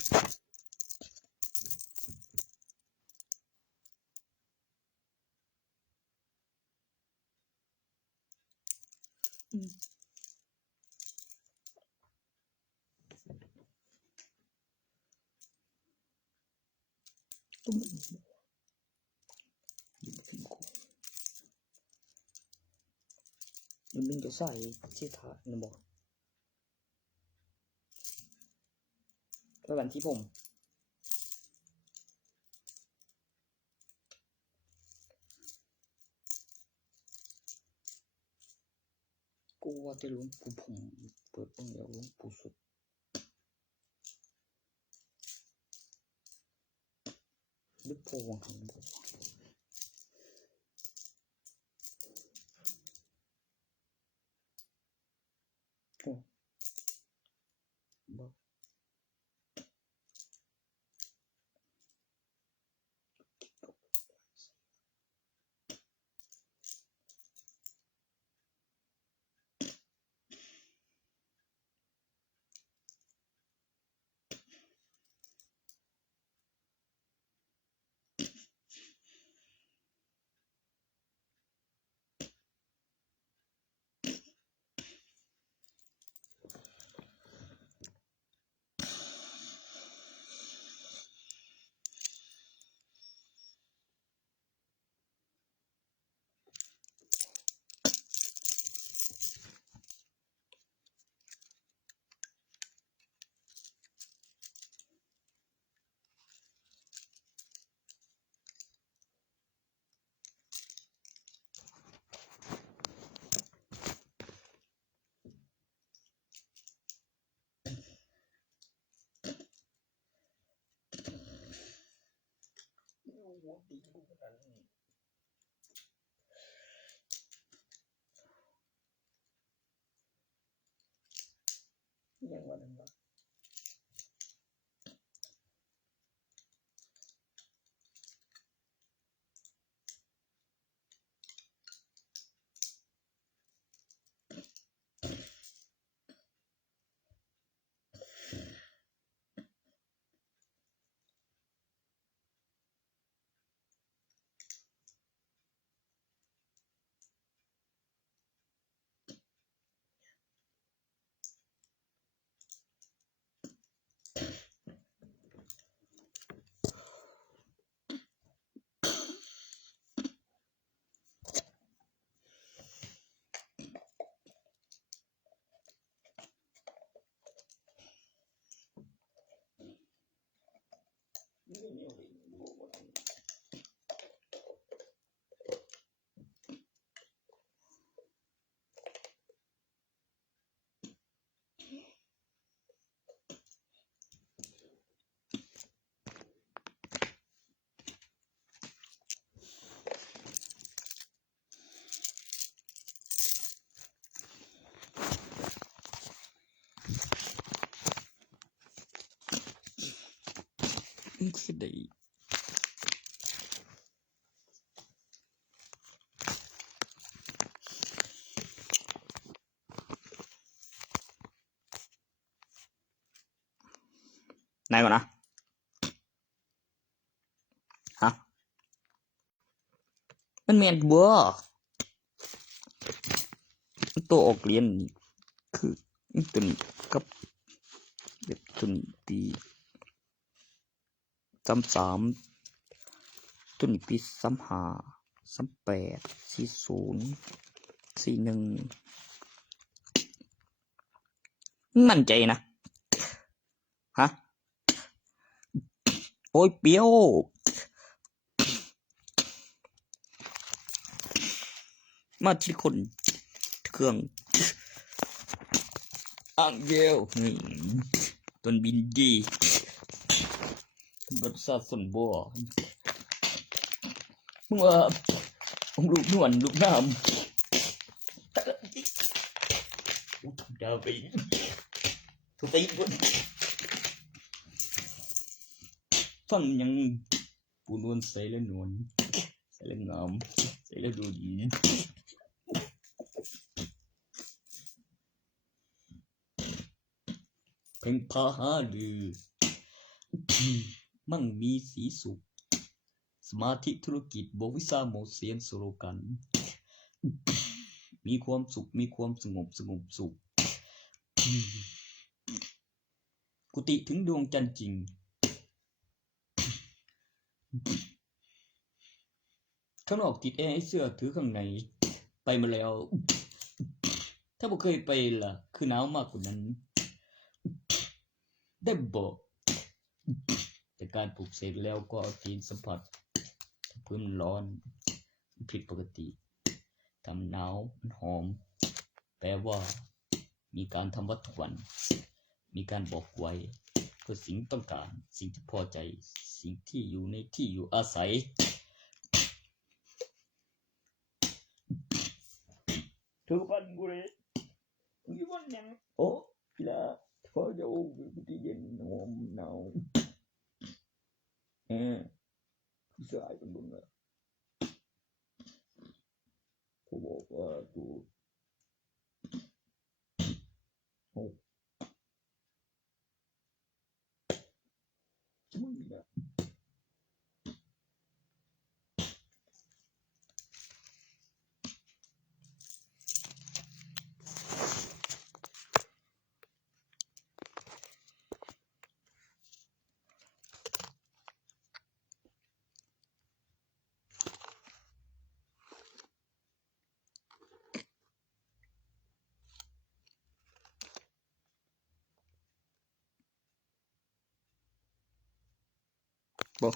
มันจะใส่ที่ถาดนะบอกแล้วกันที่ผมกูว่าจะรู้ผมเปิดต้องเดี๋ยวรู้ปูสุดลึกโพวังหันบอกโอ้บอกยังว่านั้นบ่คือได้ไหนก่อนนะฮะมันแม่นบ่ตัวออกเรียนคือตัวนี้กับแบบตัวนี้ปี33ตัวนี้ปี35 38 40 41มั่นใจนะฮะโอ้ยเปียวมาที่คนเครื่องอ่างเดียวนี่ต้นบินดีรสชาติสนบ่มึงว่าลูกนวลลูกน้ำดาวไปทุกทีบนฟังยังปูนวลใส่แล้วนวลใส่แล้วงามใส่แล้วดูดีเพ่งพาหาดือ มั่งมีสีสุขสมาธิธุรกิจบวิสาโมเสียนสโลกันมีความสุขมีความสงบสุขกุฏิถึงดวงจันทร์จริงข้างนอกติดแอร์ให้เสื้อถือข้างในไปมาแล้วถ้าบ่เคยไปล่ะคือหนาวมากกว่านั้นได้บอกแต่การปลูกเสกแล้วก็เอาตีนสัมผัสพื้นร้อนผิดปกติทำหนาวมันหอมแปลว่ามีการทำวัดทุกวันมีการบอกไว้เพื่อสิ่งต้องการสิ่งที่พอใจสิ่งที่อยู่ในที่อยู่อาศัยทุกวันกูเลยมีวันยังโอ้กีฬาพอจะโอ้ที่เย็นหอมหนาวผู้ชายเป็นบุญนะเขาบอกว่ากูโอ้มึงนะบ่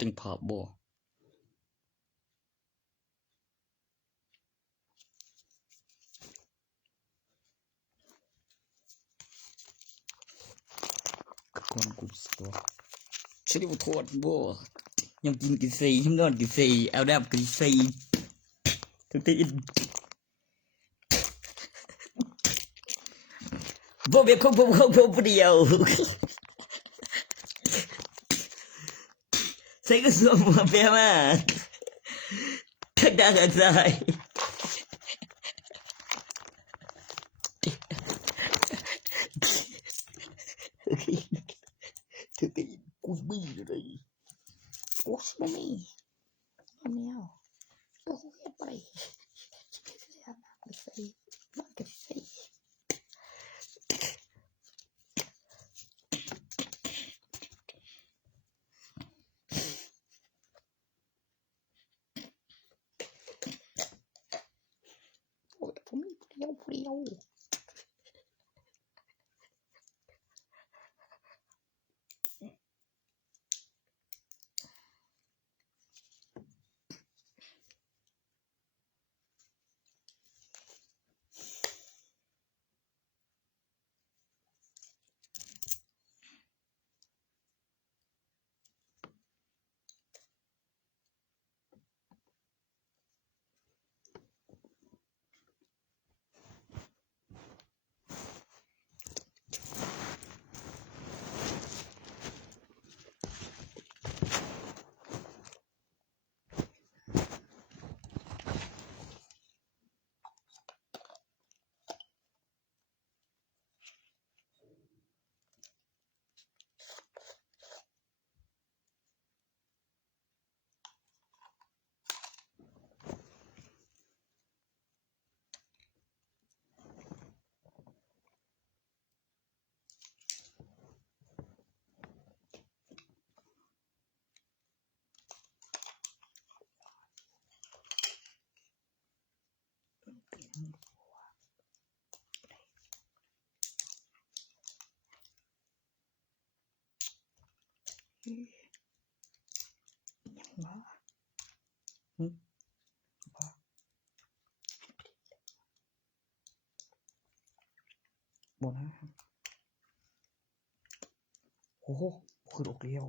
จังภาพบ่ก่อนกูสิบ่สิได้บ่โทษบ่ยังกินกินใส่ยังนอนกินใส่เอาน้ำกินใส่ทุกทีบ่แบบของผมผู้เดียวsaya ke semua pihak kedangan saya Thực cú bi rồi đây cú mami mami ao tôi không biết bay cái gì Frio. บ่นะโอ้โหคือออกเลี้ยว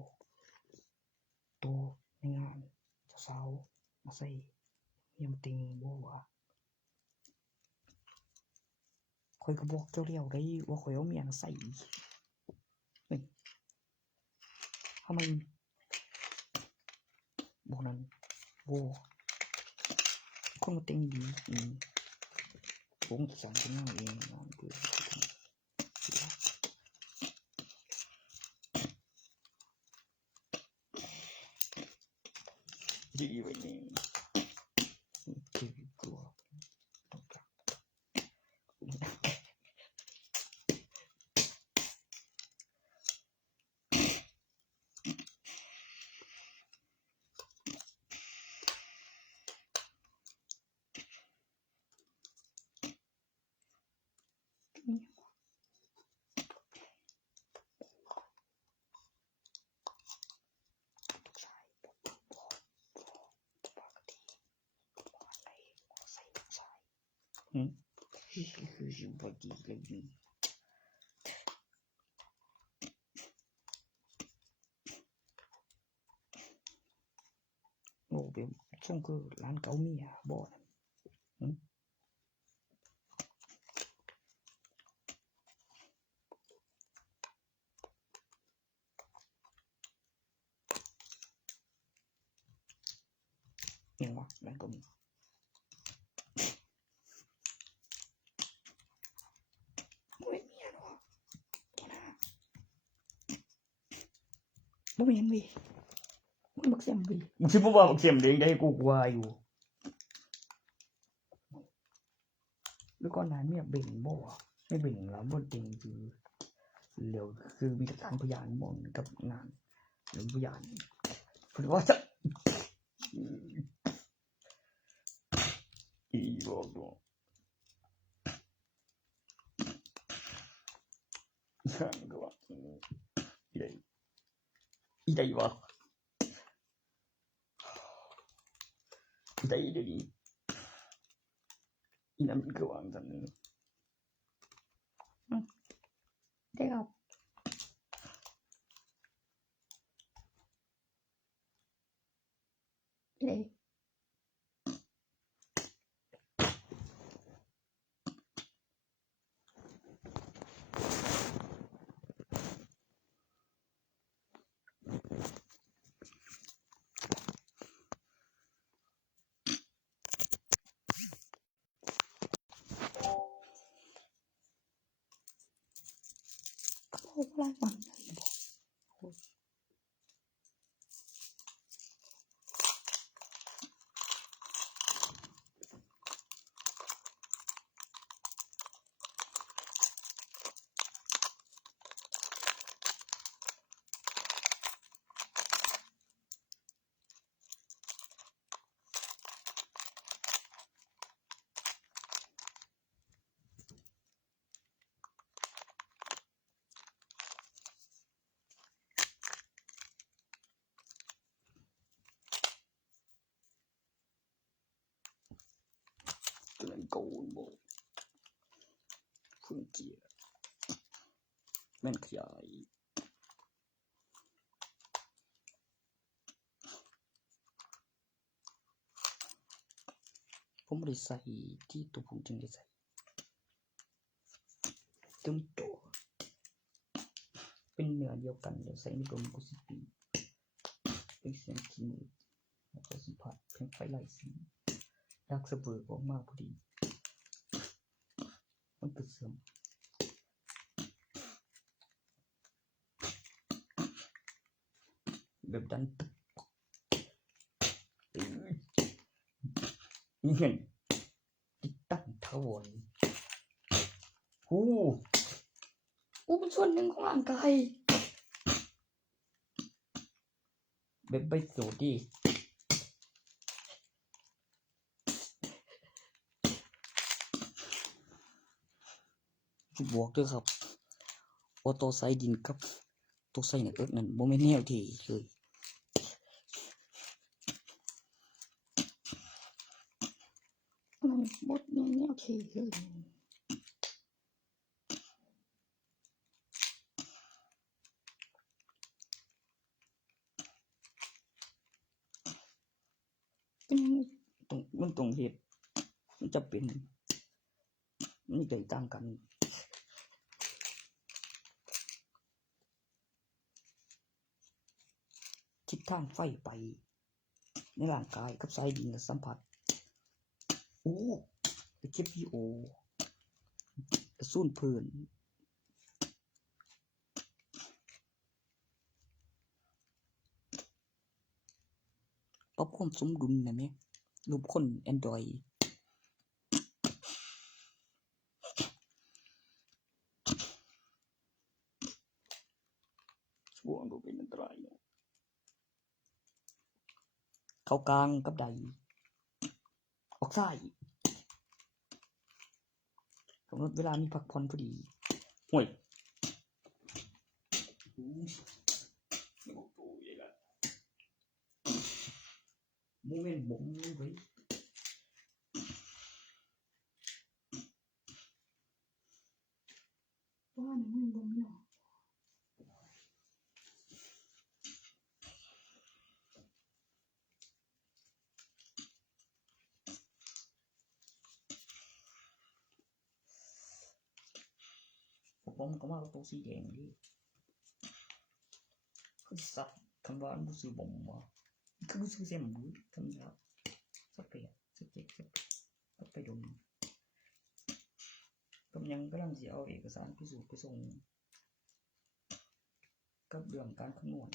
ตัวในงานสาวๆมาใส่ยำติงบ่ว่าข่อยก็บอกเจ้าแล้วได้ว่าข่อยเอาเมียใส่เฮ้ยทำไมบ่นั้นบ่คนมาติงดีผมจะสั่งเป็นงานเองนอนคือดีไว้นี่คือกลัวต้องกลับคือบ่ดีเลยนี่โอ้เป็นช่วงคือร้านเก่าเมียบ่ยังวะร้านเก่าเมียบ่แม่นเว้ยมันบักเสียมเว้ยมึงสิบ่ว่าบักเสียมเด้งได้กูกว่าอยู่แล้วก่อนหน้านี้เบ่งบ่ไม่เบ่งแล้วบ่จริงคือเร็วคือมีการพยานบ่กับงานหรือพยานเพิ่นว่าจะอีบ่なんか痛いわ痛いで稲見くわんだね手が痛いโอ้ไรมันตัวนั้นโกนบ่พึ่งเจียแม่นขยายผมบ่ได้ใส่ที่ตัวผมจึงได้ใส่ตึมโตเป็นเนื้อเดียวกันเดี๋ยวใส่ในตัวมันก็สิปีเป็นเสียงขี้มือแล้วก็สิผัดเพียงไฟไล่สีดักสะเบิดออกมาพอดีมันก็เสื่อมแบบดันตึกนี่เห็นติดตั้งถาวรเป็นส่วนหนึ่งของร่างกายแบบใบโสดีบอกด้วยครับว่าตัวใส่ดินกับตัวใส่ในเอิกนั้นบ่แม่นแนวที่เลยมันบดแนวที่เลย มันตรงเหตุมันจะเป็นมันแตกต่างกันทิศทางไฟไปในร่างกายกับสายดินสัมผัสโอ้ไปเก็บพี่โอกระสุนพื้นปรับความสมดุลนะแม่รูปคน Android ช่วงดูเป็นอันตรายเข้ากลางกับใดออกซ้ายกำหนดเวลามีพักผ่อนพอดีห่วยโมเมนต์บ่มไว้ว่าหนูบ่มไม่หรอผมก็ว่าตัวสีแดงดิคือสับคำว่าอันรู้สึกบ่มว่าคือรู้สึกเสียมบุ้ยคำว่าสักเปียสักเจ็บสักไปดมกำยังกำลังจะเอาเอกสารพิสูจน์ไปส่งกับเรื่องการคำนวณ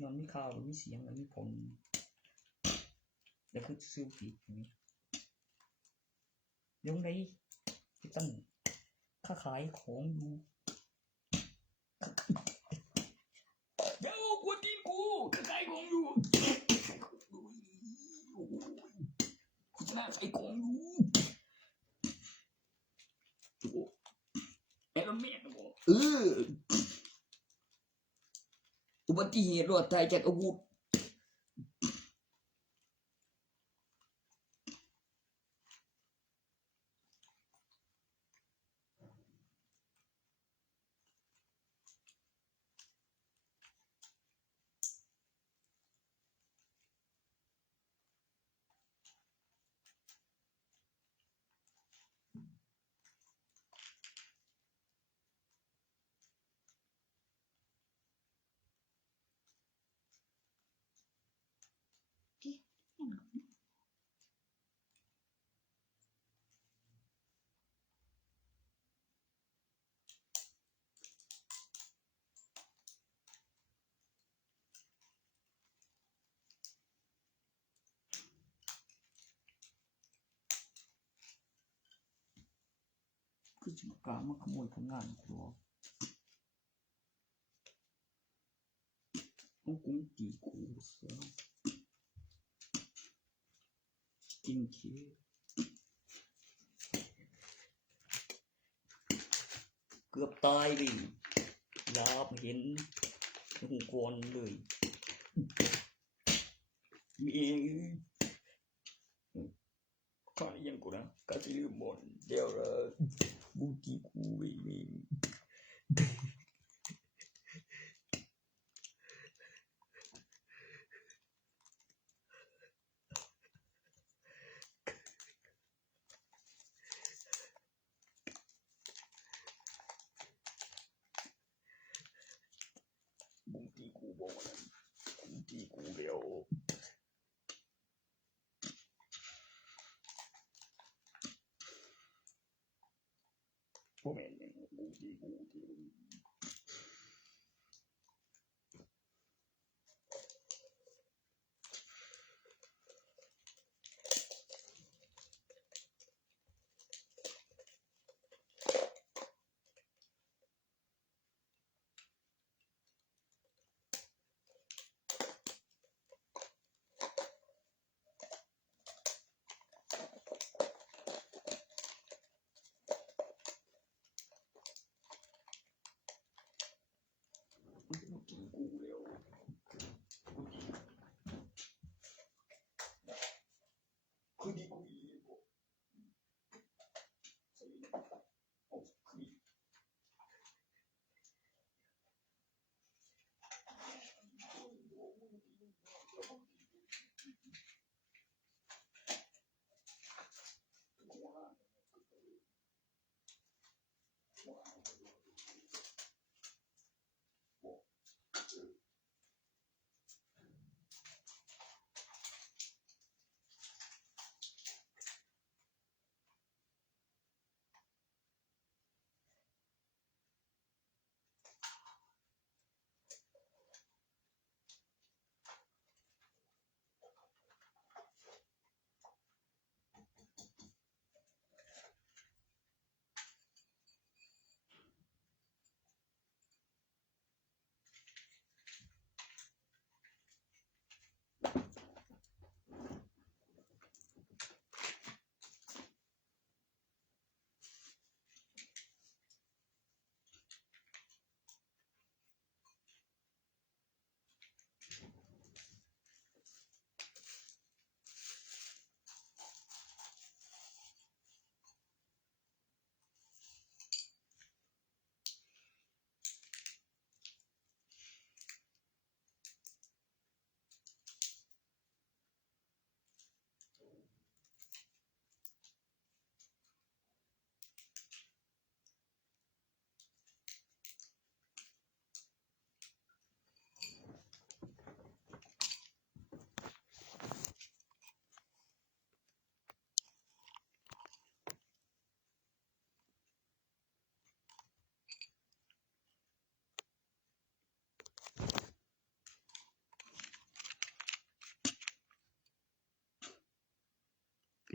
ย้อนมีข่าวหรือมีเสียงหรือมีผลแล้วคือซื้อผิดนี่ยังไงที่ตั้งค้าขายของอยู่เดี๋ยวกวนตีนกูค้าขายของอยู่กูจะได้ขายของอยู่แอร์แมนอุบัติเหตุรอดตายจากอาวุธคือจิกามาขโมยผลงานกูหรอต้องกุ้งตีกูเสียกินเค้กเกือบตายดิลาบเห็นหูกวนเลยมีข้ายังกูนะก็จะลืมหมดเดี๋ยวบูตีกูไม่มีบูตีกูบอกว่าบูตีกูเดี๋ยวพวกแม่เนี่ยบูตีกู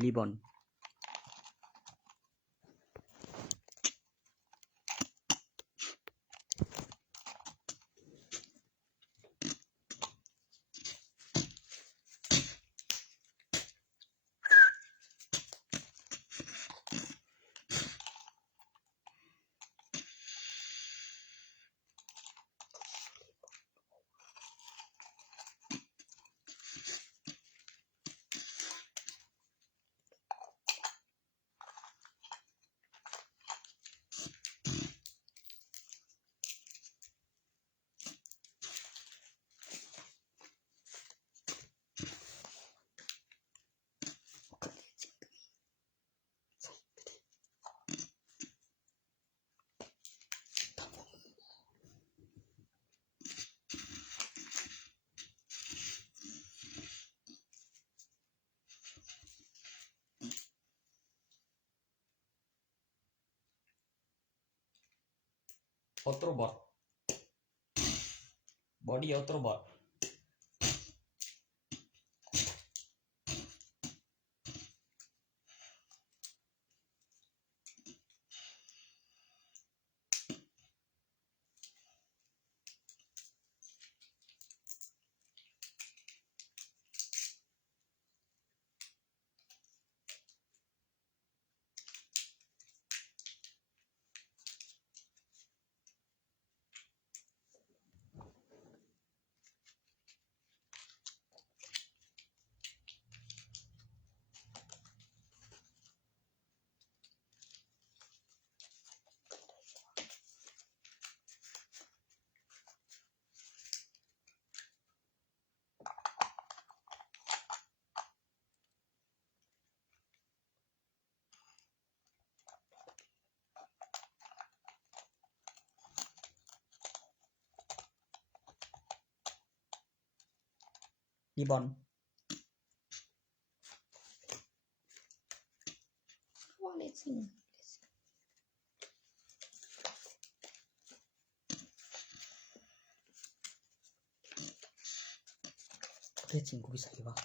รีบอนออโตบอทบอดี้ออโตบอทรีบอนว่าเลซิ่งเลซิ่งกูไปใส่วะ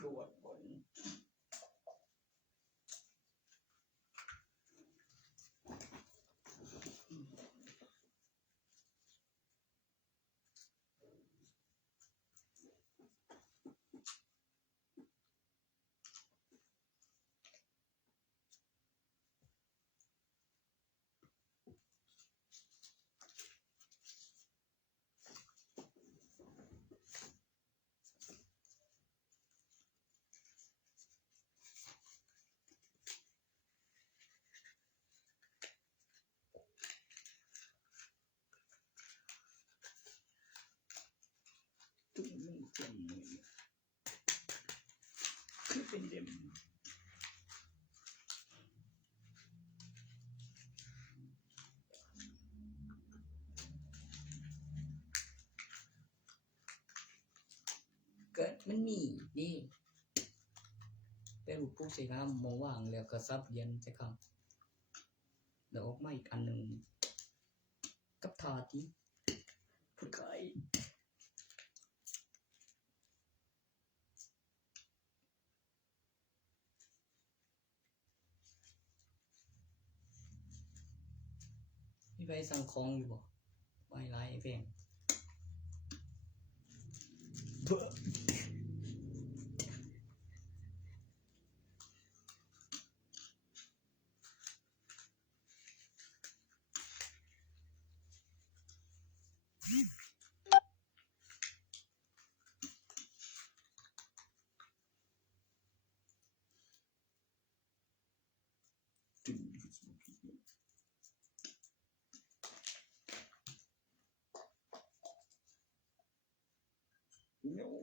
ำรวจบนคือเป็นเดมเกิดมันมีนี่เป็นรูปผู้ใช้น้ำมองว่างแล้วก็ซับเย็นใช่ครับแล้วออกมาอีกอันหนึ่งกับทาที่ผู้ขายมีไปสั่งของอยู่บ่ไว้ไล่แพงเนาะ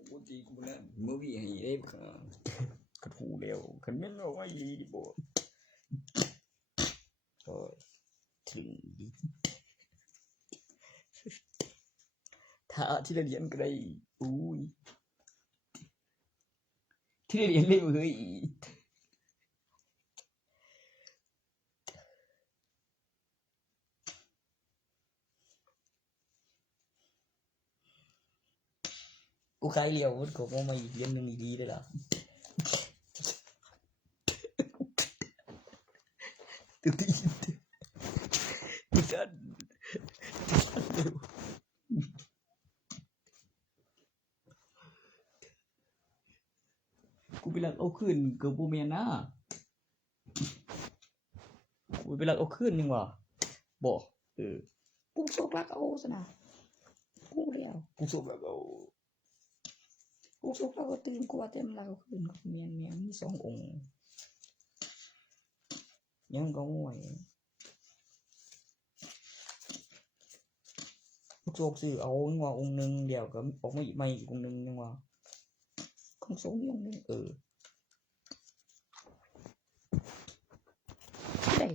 บ่ตีกูแล้วมื้อพี่ให้ได้ค่ะกระทูแล้วคันแม่นเอาไว้บ่โอ้ยถึงดิถ้าที่เรียนก็ได้อุ้ยที่เรียนเลยเฮ้ยกูขายเลี้ยวมันก็บ่มาอีกเดือนนึงอีกดีเลยล่ะตึกที่กูจัดกูไปลักเอาคืนก็บ่แม่นนะกูไปลักเอาคืนนึงว่ะบ่กูสกลักเอาซะนะกูแล้วกูสกลักเอาตื่นกูว่าแต่มันลักเอาคืนแม่นมี2องค์ยังก็ง่วยกูโจกซื้อเอาจังว่าองค์นึงเดี๋ยวก็ออกมาอีกใหม่อีกองค์นึงจังว่าของสงฆ์องค์นึงได้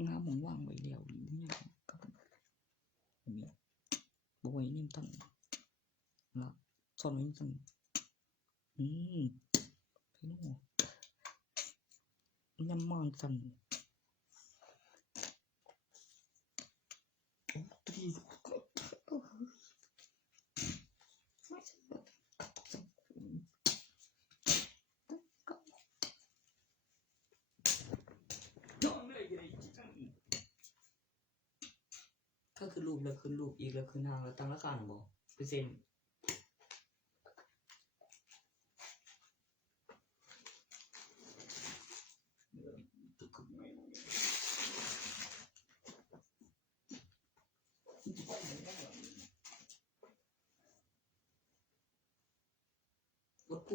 มึงหาหม่องว่างไว้แล้วนี่กับมีบ่ไว้นี่ตั้งละซ่อนไว้ตั้งไปโน่ยำมากจังตีถ้าคือรูปแล้วขึ้นรูปอีกแล้วขึ้นทางแล้วตั้งราคาหน่อยบ่เปอร์เซ็นต์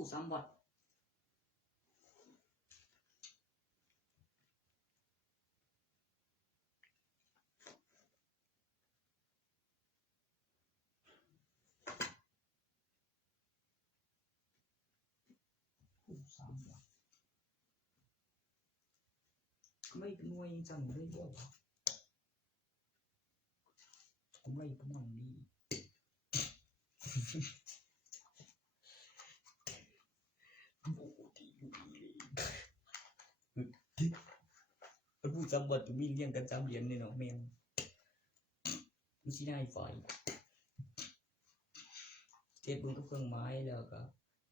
สู่3วัด3วัดไม่เป็นหน่วยจังเลยบ่ผมไม่ประมาณนี้โอ้ดีอยู่นี่มันพูด3วัดมีเรียงกัน3เหรียญนี่เนาะแม่นมันสิได้ไฟเทปเบิ่งกับเครื่องหมายแล้วก็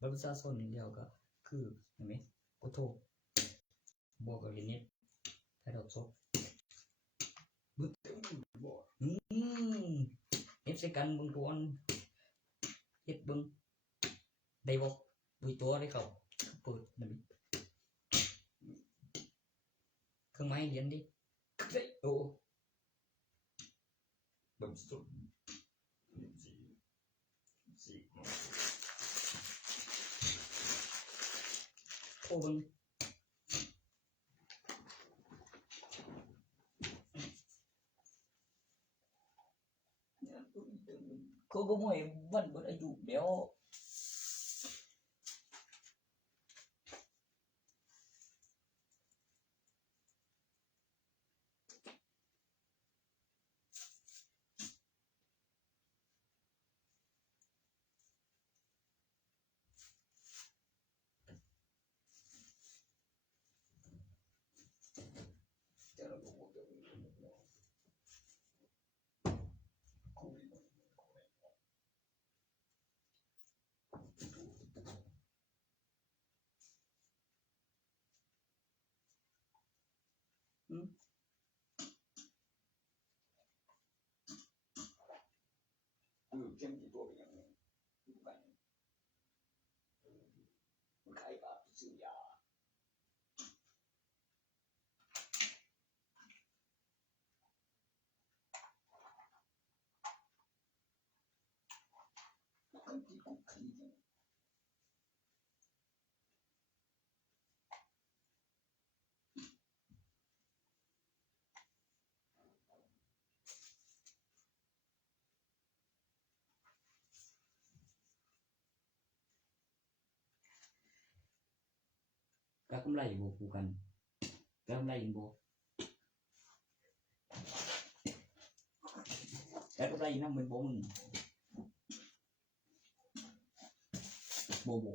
บัตรประชาชนแล้วก็คือเห็นมั้ยกดโทรบอกกับเน็ตให้ดอกซบบึ้เต็มบ่เฮ็ดใส่กันเบิ่งก่อนเฮ็ดเบิ่งได้บ่ดูตัวได้เขาเปิดนั่นเครื่องหมายเหรียญดิโอ้บัตรสุด4โอ้เบิ่งเขาบ่ให้วันเบิดอายุแล้วเช่นที่ตัวเป็นอย่างนี้ดูกันมันขายบาปซื้อยากันที่กุกขี้กำไรบ่คู่กันกำไรบ่กำไรนำมันบ่มึงบ่บ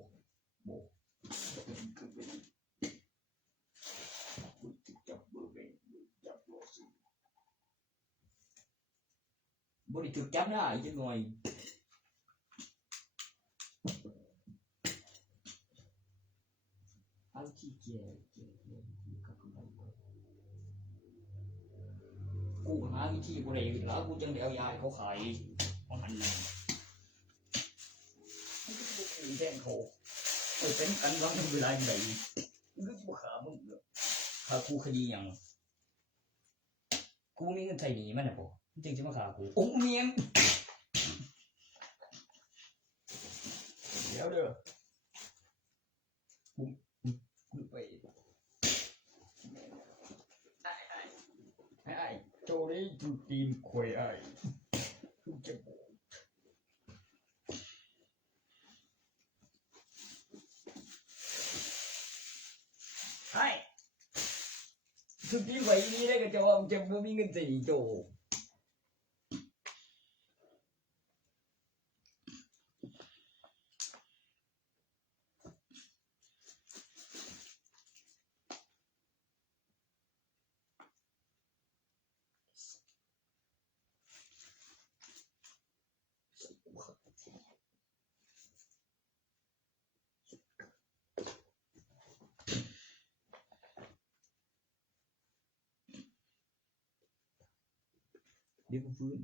่ได้ถูกจับได้จังหน่อยเอาขี้เกียจกับกำไรกูหาวิธีบ่ได้แล้วกูจังได้เอายาให้เขาขายบ่หันน่ะมันแจ้งเขาเป็นกันวางเวลาใดมึงก็บ่ขามึงขากูคดีหยังกูมีเงินใช้หนี้มันน่ะบ่จริงๆมาขากูโอ้เมียงเดี๋ยวเด้อกูไปไอ้โจนี่จูตีมข่อยไอ้กูจะบอกไอ้จูตีมข่อยนี่ได้ก็จะว่าจะบ่มีเงินใช้หนี้โจเดี๋ยวกูฟื้น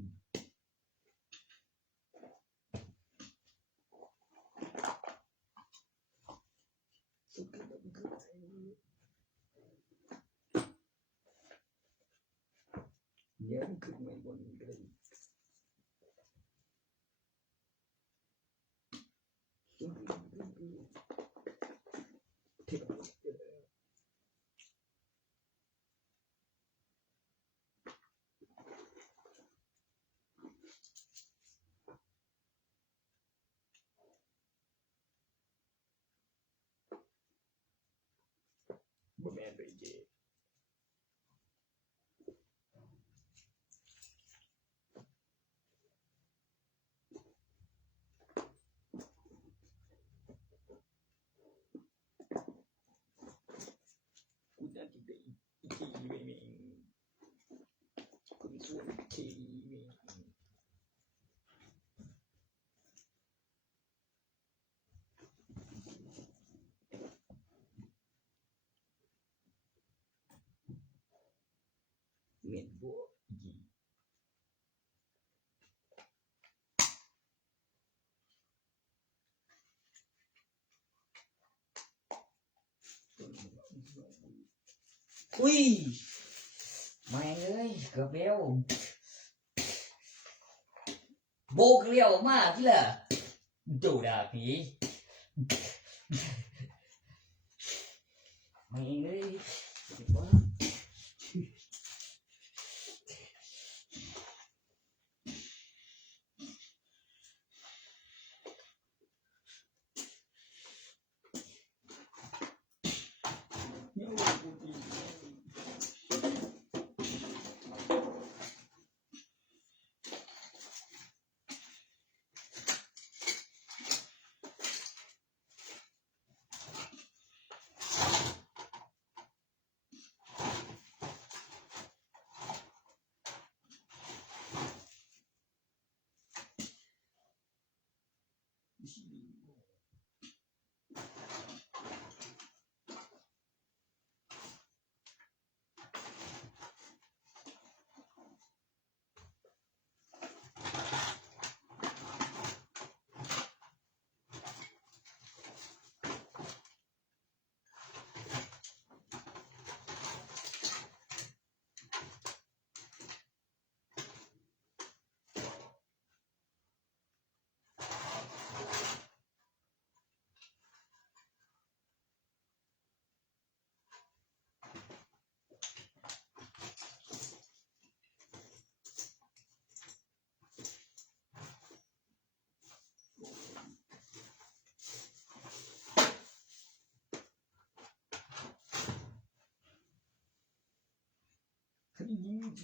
เดี๋ยวมันขึ้นมาบนกระดิ่งขึ้น บ่แม่นเลยเจกูน่าจะได้อีกทีแม่งคนสวยอีกทีแม่งแม่นบ่อีกอุ้ยแม่งเอ้ยเกือบแล้วโบกเลี้ยวมาที่ล่ะดูดาผีแม่งเอ้ยเจ็บวะ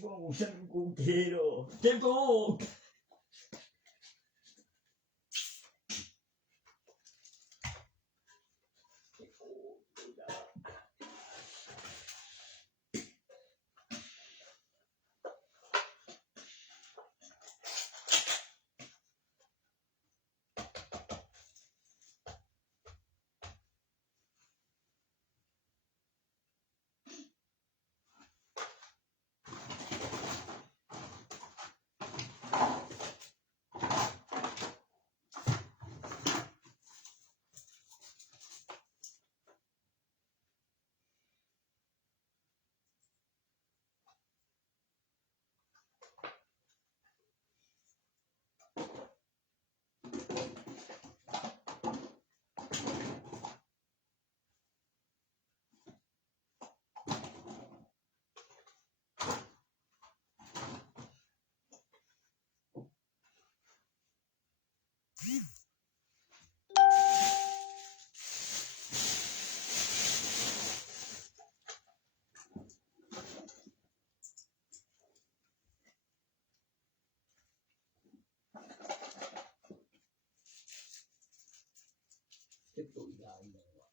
Wow,ฉันกูเทโดเจ็บกูเจ็บตัวยาวเลยว่ะ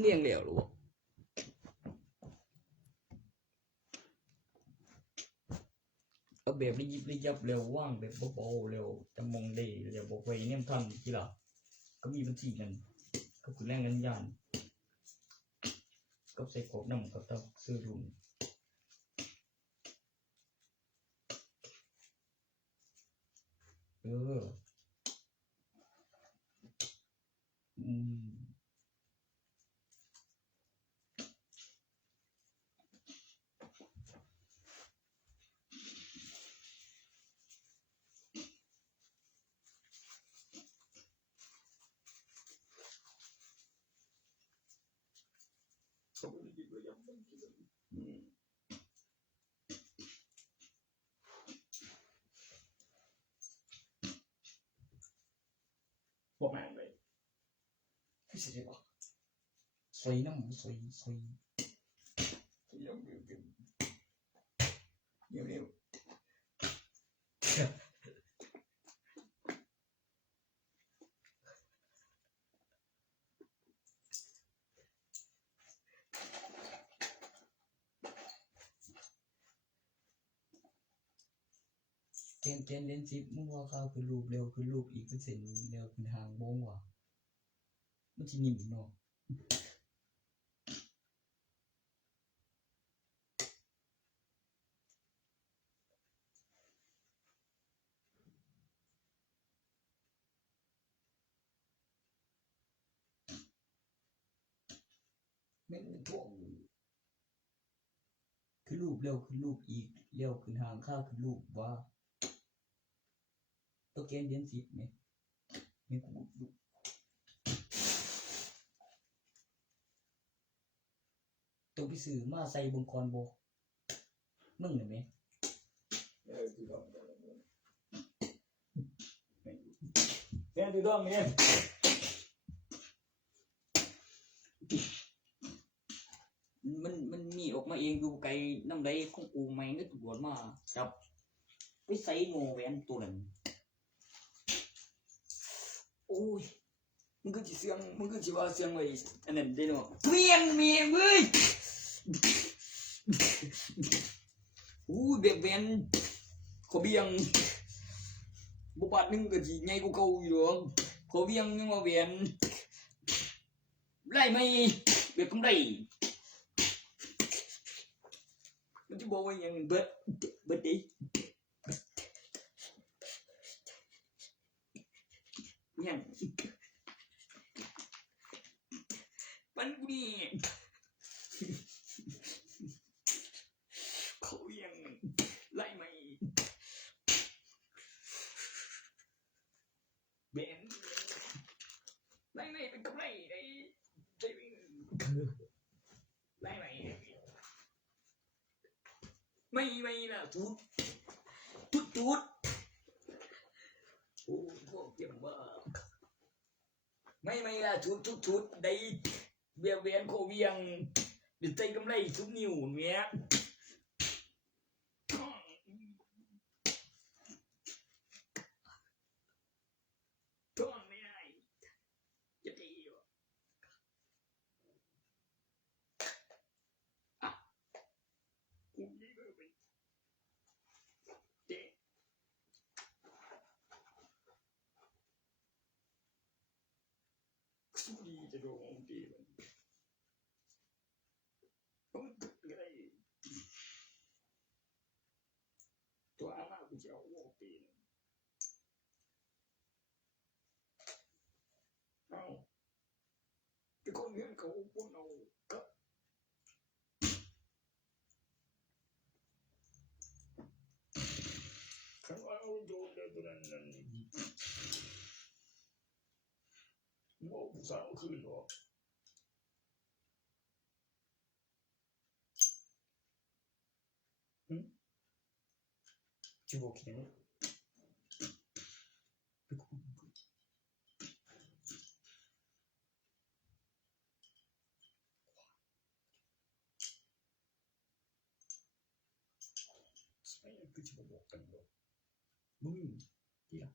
เลี้ยงแล้วหรอเอาแบบระยิบระยับเร็วว่างแบบเบาๆเร็วจะมองได้เร็วบอกไว้เนี่ยทันทีละก็มีบัญชีนั่นก็คือแรงเงินยานก็ใส่กรอบน้ำกับตับซื้อรุ่น เขาบ่ได้ยินว่ายังมันกินบ่แม่นเว้ยคือสิได้บ่สวยนำสวยยังเป็นเร็วเกณฑ์เล่น10มึงว่าข้าวขึ้นรูปเร็วขึ้นรูปอีกเป็นเส้นเร็วขึ้นหางโมงว่ะมันสินิ่มเนาะแม่นท่วงขึ้นรูปเร็วขึ้นรูปอีกเร็วขึ้นหางข้าวขึ้นรูปว่าตัวเกณฑ์เรียน10แม่นี่กูดูตัวไปซื้อมาใส่บงกรบ่มึงน่ะแม่คือดองแม่ดูดองแม่มันมีออกมาเองอยู่ไกลนำใดของกูแม่งก็ตำรวจมาจับไปใส่โง่แหวนตัวนั้นโอ้ยมึงก็สิเสียงมึงก็สิว่าเสียงไว้อันนั้นได้เนาะเพียงเมียเว้ยแบบแหวนขอเบียงบ่บาทนึงก็สิใหญ่กว่าเก่าอยู่ดอกขอเบียงยังว่าแหวนไล่ไม่แบบกำไรมันจะบอกว่าอย่างเบิดดิยังมันมีเขายังไล่ไม่เบนไล่ไม่เป็นกำไรได้ไล่ไม่ล่ะทุดโอ้พวกเจ็บมากไม่ล่ะทุดได้เบียนโคเวียงเดี๋ยวใจกำไรทุกนิ้วเนี้ยท่องไม่ได้จะดีวะกูยิ่งไปเจ๊สุดีจะโดนตีมันต้องตึกอะไรตัวอามากูจะเอาหัวตีนเอาแต่คนเห็นเขาพูดเอาก็ข้างเอาโดนเลยตัวนั้นโง่ผู้สาวคืนหรอจะบอกแค่นี้คือจะบอกกันว่ามึงที่ละ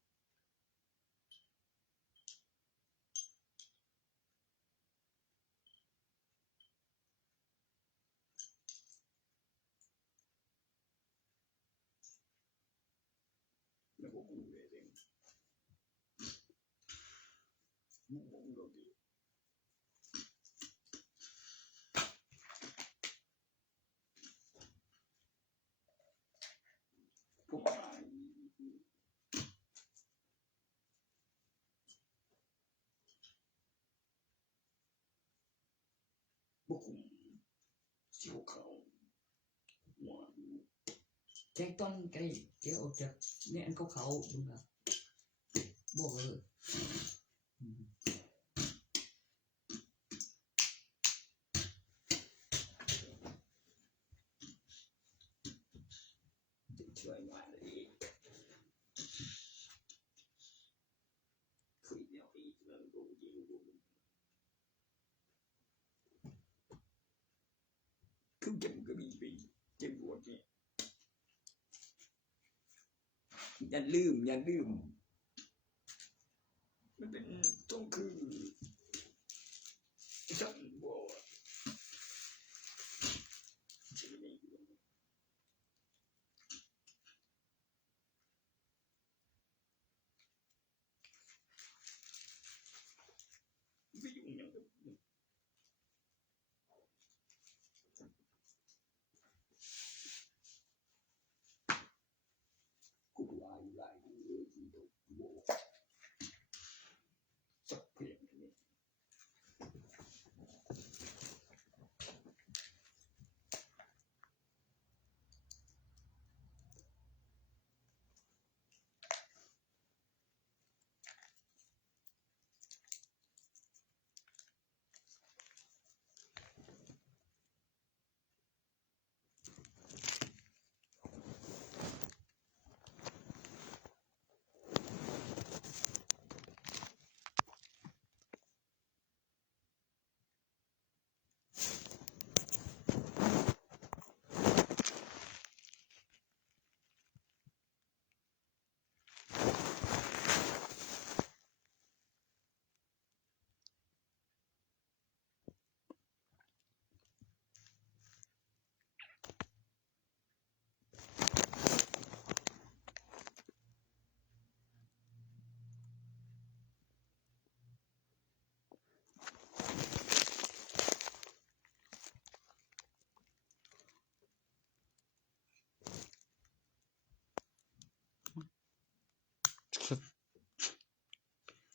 แล้วก็กูเองมึงก็ดีพวกบุกสิวเขาแจ้งต้นไก่เกี่ยวจากเนี่ยอันเขาดูนะบอกเลย ช่วยมาเลยคุยแนวอีกเรื่องดูยิงดูคือเก็บกระบี่ไปเจ็บปวดเนี่ยอย่าลืมมันเป็นต้องคือฉันบอกชีวิตนี้ไม่ยุ่งอย่างกับกูลายเลยที่ตัวบอกสักเพียงนี้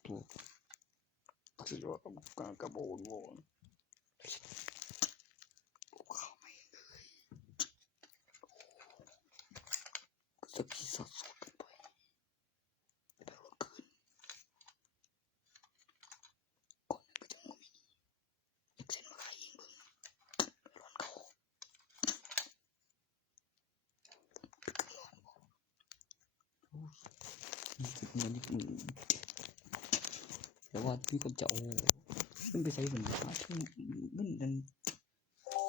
ตัวคือว่ากระโบนเข้าไม่เลยสักทีสักกันไปแต่ว่าคืนก่อนก็จะมีอีกเส้นมาขายยิงเบิ่งร้อนเขามันแต่ว่าพี่ก็จะมันไปใส่เหมือนกันมันนั่น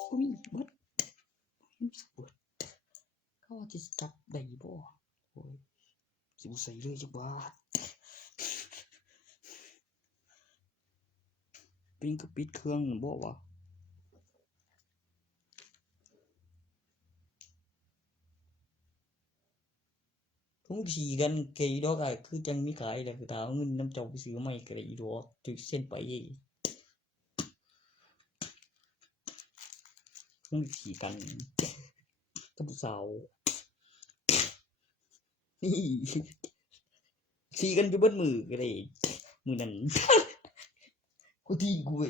ก็มีเบิดมันสวยเขาว่าจะจับได้บ่โอ้ยสิบ่ใส่เลยจักว่าปิงก็ปิดเครื่องบ่วะคงขี่กันไกลดอกอ่ะคือจังมีขายแล้วคือถามเงินน้ำเจ้าไปซื้อใหม่ก็ได้อีดอกจุดเส้นไปคงขี่กันกับผู้สาวนี่ขี่กันอยู่เบิดมือก็ได้มือนั้นกูทิ้งกูไว้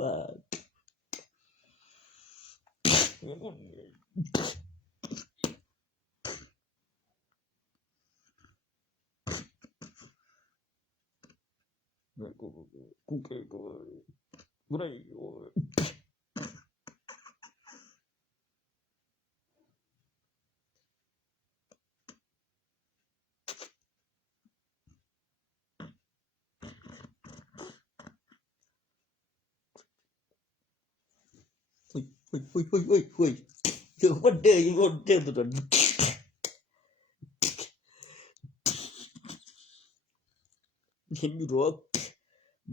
ว่ากูเกยกูบ่ได้เฮ้ยเดี๋ยวมันเดินตัวเห็นอยู่หรอก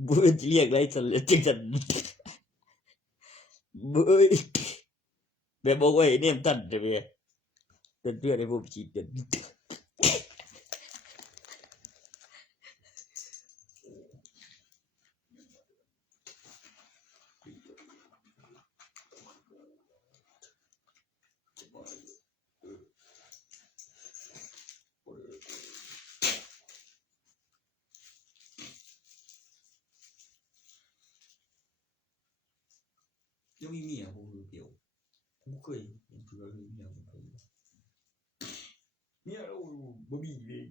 บ่จะเรียกอะไรสันเลยจังซั่นบ่แบบบอกไว้เนี่ยตันเด้อแม่เตือนให้ผมคิดกันยังมีเมียบ่เดียวกูเคยเห็นเพื่อนมีเมียบ่เคยเมียเราบ่มีเลย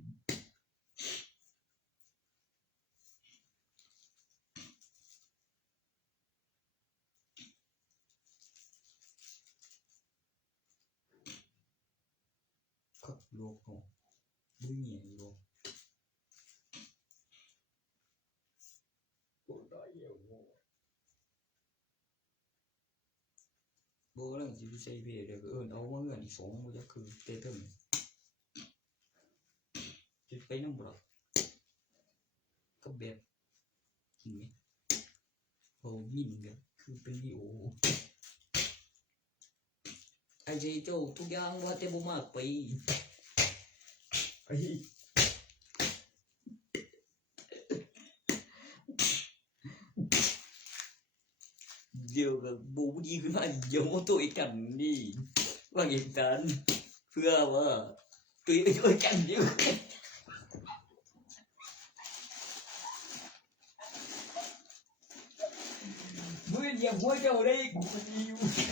โลกเนาะบ่มีอีบ่บ่ได้แล้วบ่แล้วสิใช้เพจแล้วก็เอามาเงินอีก2บ่จักคือเตเทิมสิไปนำบ่ล่ะก็แบบกินมั้ยโอ้ยินก็คือเป็นวิดีโอไอ้เจ้าทุกอย่างว่าแต่บ่มากไปไอ้เดี๋ยวก็บ่ดีขึ้นมาเดี๋ยวมาต่อยกันนี่ว่าเหตุการณ์เพื่อว่าต่อยกันอยู่มื้อเดียวหัวเจ้าได้กูก็ดีอยู่สิ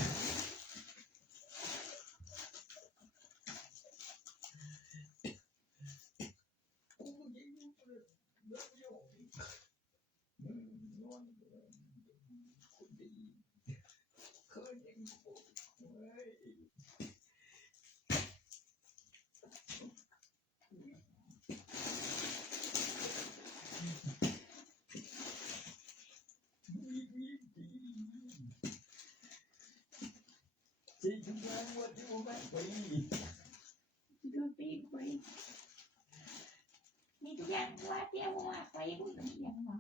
ทุกอย่างว่าที่บ่แม่นไปดูปีกไปมีทุกอย่างว่าเดียวว่าไปกูต้องเรียนว่า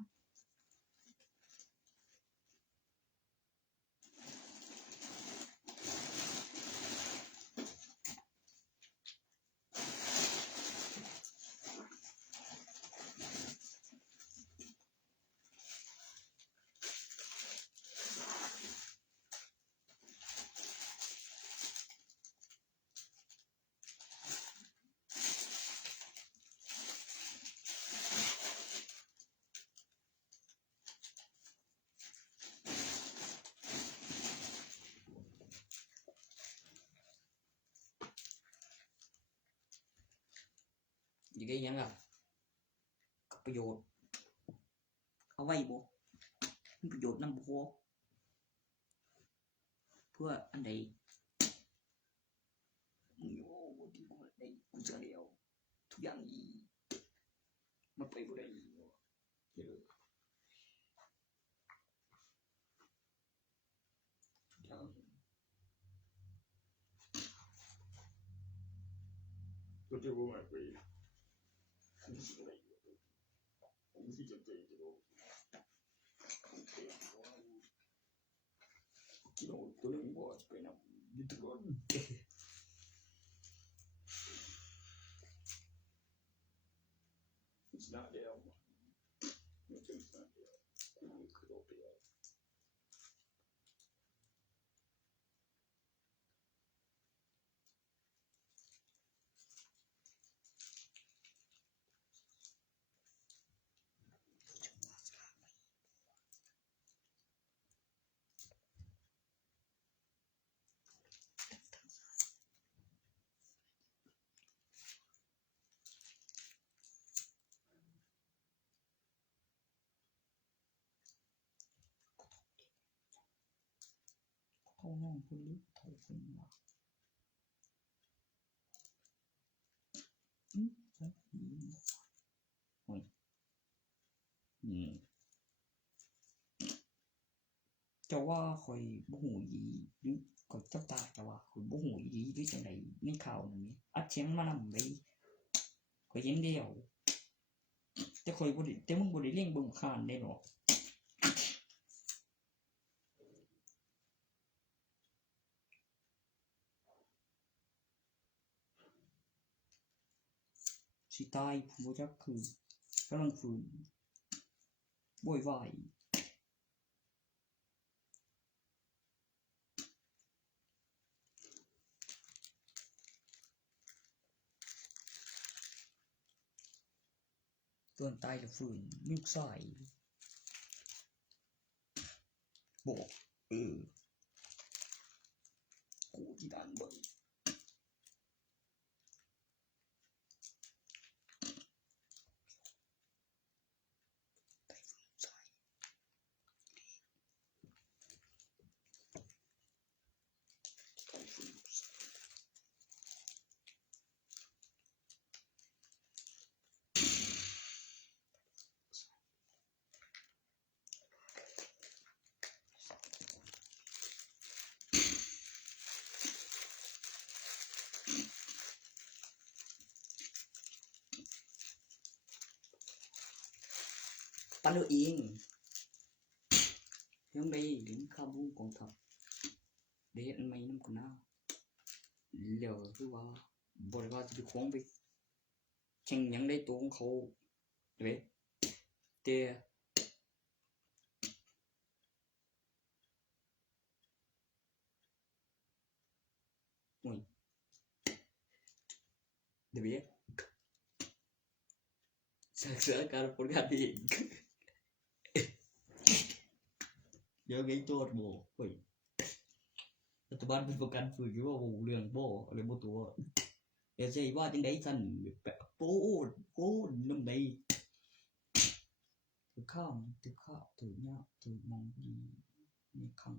อยู่ได้ยังล่ะกับประโยชน์เอาไว้บ่มีประโยชน์นำบ่พอเพื่ออันใดมึงโอ้บ่ดีบ่ได้กูจะแล้วทุกอย่างอีมันไปบ่ได้เด้อทุกอย่างก็จะบ่มาไปกินเอาตัวนึงบ่ไปนำอยู่ทุกคนit's not there it's not there could open it เขาห้องคุณลึกเขาคุณว่าโอ้ยเจ้าว่าข่อยบ่ฮู้อีหรือข่อยจับตาเจ้าว่าข่อยบ่ฮู้อีหรือจังได๋ในข่าวนั่นนี่อัดเสียงมานำไว้ข่อยเห็นแล้วแต่ข่อยบ่ได้แต่มึงบ่ได้เลี้ยงเบิ่งคานได้เนาะสิตายผมบ่จักคือกำลังฟื้นโวยวายตัวตายแล้วฟื้นลูกชายบอกกูที่ด้านเบิ่ง แล้วเองยังไปถึงข้าวบุ้งกองทัพเด็ดอันไม่น้ำกันนะเดี๋ยวคือว่าบริวารจะไปคล้องไปแข่งยังได้ตัวของเขาเว้ยเตี้ยโอ้ยเดี๋ยวSeakan purgati. Nhớ cái chốt bố. Ui. Tụi bạn bịประกันฝืนอยู่ว่าเรื่องโบ้อะไรโบ้ตัวเดี๋ยวสิว่าจังได๋ซั่นแบบโป้โก้นำใดถือข้ามถือข้าวถือยากถือมองดีในครั้ง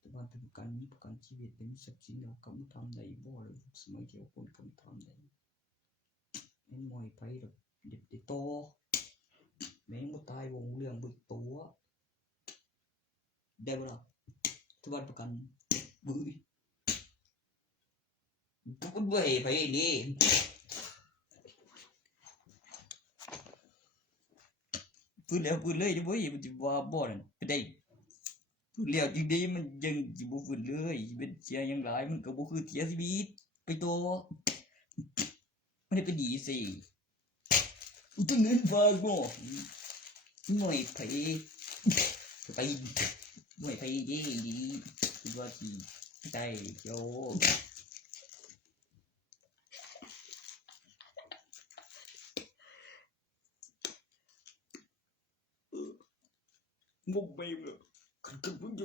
ตบ้านเป็นประกันมีประกันชีวิตเป็นทรัพย์สินแล้วก็บ่ทำได้บ่เลยสมัยเกี่ยวคนก็ทำได้แม่นมอยไปดอกเด็ดโตแม่งบ่ตายวงเรื่องบึกตัวได้บ่ล่ะทุบ้านประกันบึ้ยกูเบื่อไปนี่พูดแล้วพูดเลยจะบ่มันจะว่าบ่นั่นไปได้พูดแล้วจริงๆมันยังสิบ่พูดเลยเป็นเสียอย่างหลายมันก็บ่คือเสียชีวิตไปโตมันได้ไปดีสิต้องเงินฝากบ่หน่อยไปหน่อยไปเย่ดีคิดว่าสิได้โยงงไปเลยขันขึ้นพุ่งโย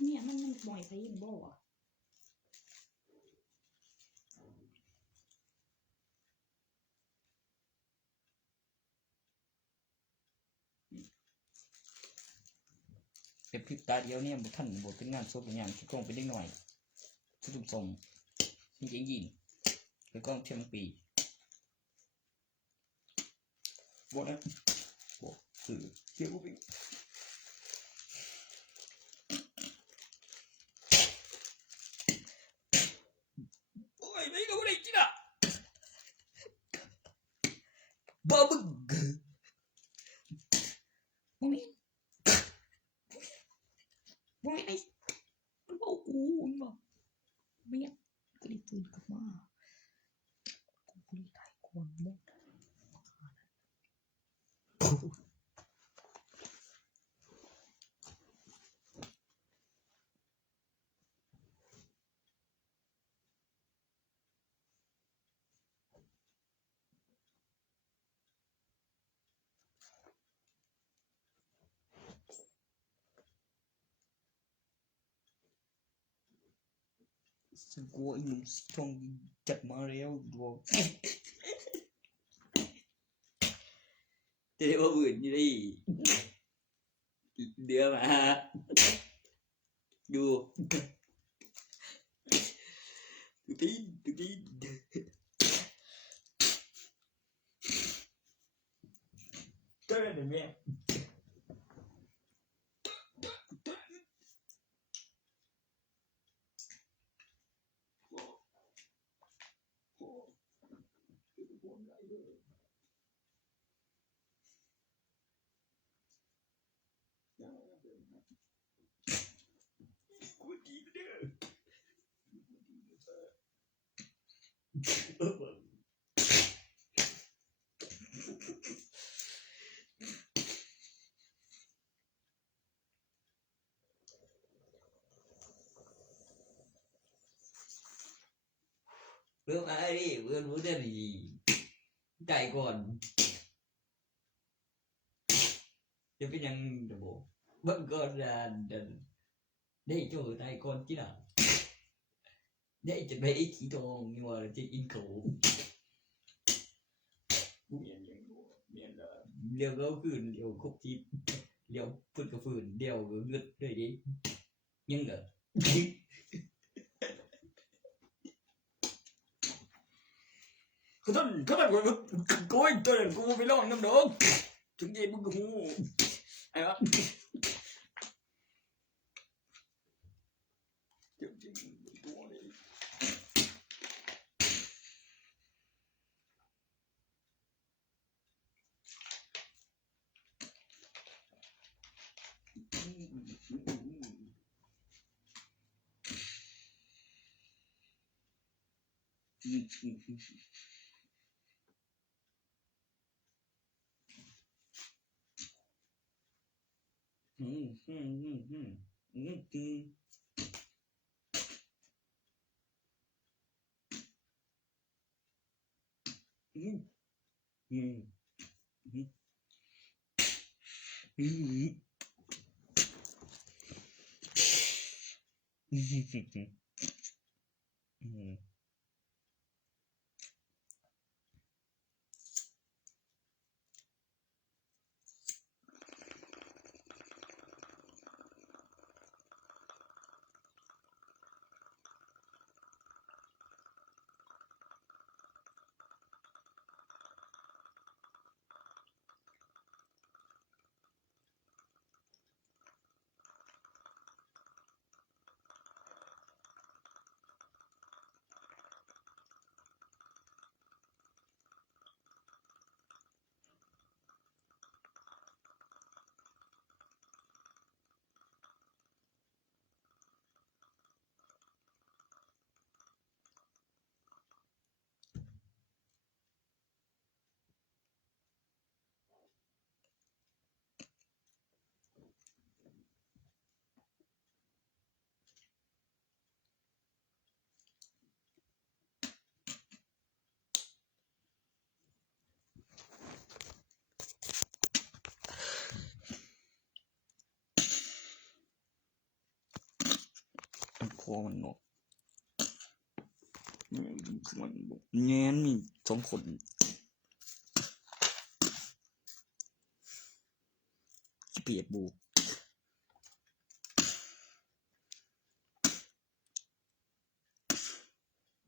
เนี่ยมันบ่อยไปยินบ่อ่ะเป็นพริบตาเดียวเนี่ยบุท่านบทเป็นงานศพเป็นงานที่กองเป็นเล็กหน่อยทุกสมจริงยินแล้วก็เชียงปีบอกนะบอกสื่อเชื่อกูไปโอ้ยไม่ก็ไม่ได้กินอ่ะบ้าบึ้งบ่ไอ้มันบ่กูบ่แม่ก็ได้ตื่นกลับมากูบ่ได้ตายก่อนบ่ฉันกลัวไอ้หนุ่มสีทองจัดมาแล้วบอกจะได้ว่าบื่นอยู่ดิเดี๋ยวมาดูตีนเจ้าได้ไหมเรื่องอะไรดิเรื่องรู้ได้ดีใจก่อนจะเป็นยังเดี๋ยวบอกบังก่อนได้โจทย์ใจก่อนที่ไหนได้จะไปไอ้สีทองนี่ว่าจะอินเขาเดี๋ยวก็คืนเดี๋ยวครบทีเดี๋ยวพูดกับฝืนเดี๋ยวก็เลือดด้วยดิยังเหรอเขาท่านกูไอ้ตัวนั้นกูไปลองน้ำดอกถึงเย็นมึงก็หูไอ้วะ คอมันเนาะมันแง่นมี2คนเปียดบู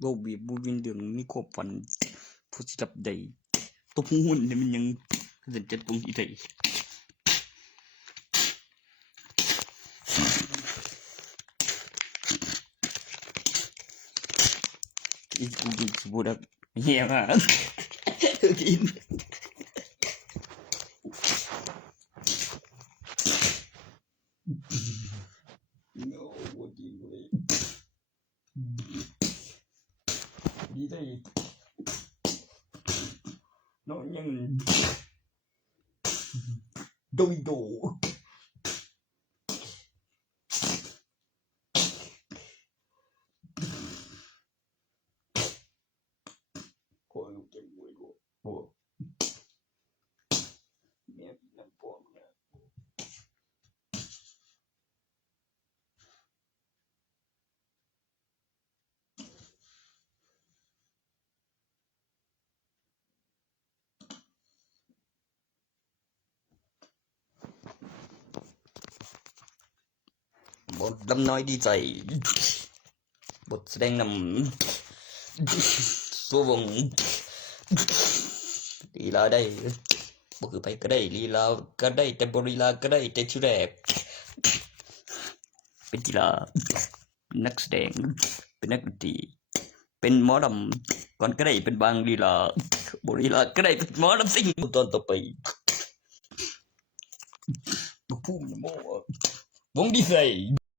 บ่บีบบ่วินเดืองมีความฝันผู้สิจับได้ตัวผู้หุ่นนี่มันยังเห็นจัดตรงที่ได้อีกกูสิบ่ได้เหี้ยมากกินno บ่ดีเว้ยดีได้น้องยังโดยโดขอลูกเก็บไว้ก่อนบ่แม่น้ำปอมนะบทลำน้อยดีใจบทแสดงนำสวงลีลาได้บ่คือไปก็ได้ลีลาก็ได้แต่บ่ลีลาก็ได้แต่ที่แรกเป็นกีฬานักแสดงเป็นนักดนตรีเป็นหมอลำก่อนก็ได้เป็นบางลีลาบ่ลีลาก็ได้เป็นหมอลำซิ่งตอนต่อไปลูกพุ่มโมวงดีไซน์